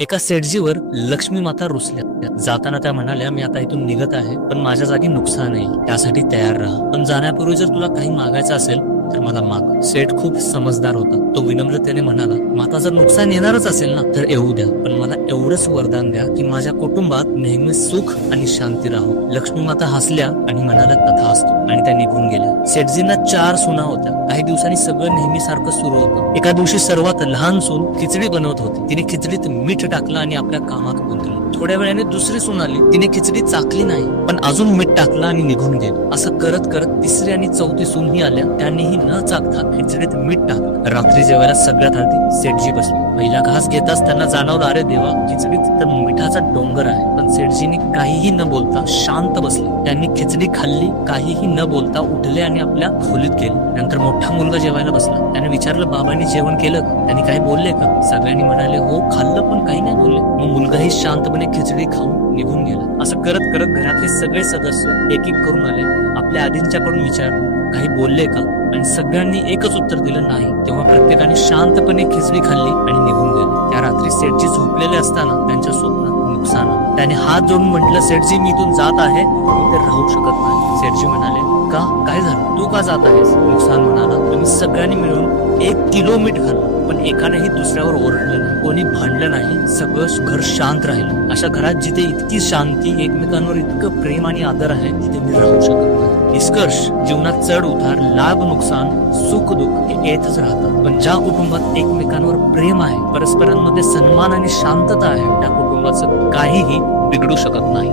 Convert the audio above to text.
एका सेठजीवर लक्ष्मी माता रुसल्या. जाताना त्या म्हणाल्या, मी आता इथून निघत आहे, पण माझ्या जागी नुकसान आहे, त्यासाठी तयार राहा. पण जाण्यापूर्वी जर तुला काही मागायचं असेल तर मला माग. सेठ खूप समजदार होता. तो विनम्रतेने म्हणाला, माता जर नुकसान येणारच असेल ना तर येऊ द्या, पण मला एवढंच वरदान द्या की माझ्या कुटुंबात नेहमी सुख आणि शांती राहो. लक्ष्मी माता हसल्या आणि म्हणाल्या, तथास्तु, आणि त्या निघून गेल्या. सेठजींना 4 सुना होत्या. काही दिवसांनी सगळं नेहमीसारखं सुरू होतं. एका दिवशी सर्वात लहान सून खिचडी बनवत होती. तिने खिचडीत मीठ टाकलं आणि आपल्या कामात गुंतली. थोड्या वेळाने दुसरी सून आली. तिने खिचडी चाकली नाही, पण अजून मीठ टाकलं आणि निघून गेली. असं करत करत तिसरी आणि चौथी सून ही आल्या. त्यांनीही न चाकता खिचडीत मीठ टाकलं. रात्री जेवायला सगळ्यात आधी सेठजी बसले. पहिला घास घेताच त्यांना जाणवलं, अरे देवा, खिचडीत तर मिठाचा डोंगर आहे. पण सेठजींनी काहीही न बोलता शांत बसले. त्यांनी खिचडी खाल्ली, काहीही न बोलता उठले आणि आपल्या खोलीत गेले. नंतर मोठा मुलगा जेवायला बसला. त्याने विचारलं, बाबांनी जेवण केलं का? त्यांनी काही बोलले का? सगळ्यांनी म्हणाले, हो खाल्लं, पण काही नाही बोलले. मग मुलगाही शांतपणे खिचडी खाऊन निघून गेला. असं करत करत घरातले सगळे सदस्य एक एक करून आले. आपल्या आधींच्याकडून विचारलं, काही बोलले का? आणि सगळ्यांनी एकच उत्तर दिलं, नाही. तेव्हा प्रत्येकाने शांतपणे खिचडी खाल्ली आणि निघून गेले. त्या रात्री सेठजी झोपलेले असताना त्यांच्या स्वप्नात नुकसान आलं. त्याने हात जोडून म्हटलं, सेठजी, मी इथून जात आहे, मी तर राहू शकत नाही. सेठजी म्हणाले, का? काय झालं? तू का जात आहेस? नुकसान म्हणाला, तुम्ही सगळ्यांनी मिळून 1 किलो मीठ खाल्लं, पण एकानेही दुसऱ्यावर ओरडलं नाही, कोणी भांडलं नाही, सगळं घर शांत राहिलं. अशा घरात जिथे इतकी शांती, एकमेकांवर इतकं प्रेम आणि आदर आहे, तिथे मी राहू शकत नाही. निष्कर्ष, जीवनात चढ उतार, लाभ नुकसान, सुख दुःख हे येतच राहतात. पण ज्या कुटुंबात एकमेकांवर प्रेम आहे, परस्परांमध्ये सन्मान आणि शांतता आहे, त्या कुटुंबाचं काहीही बिघडू शकत नाही.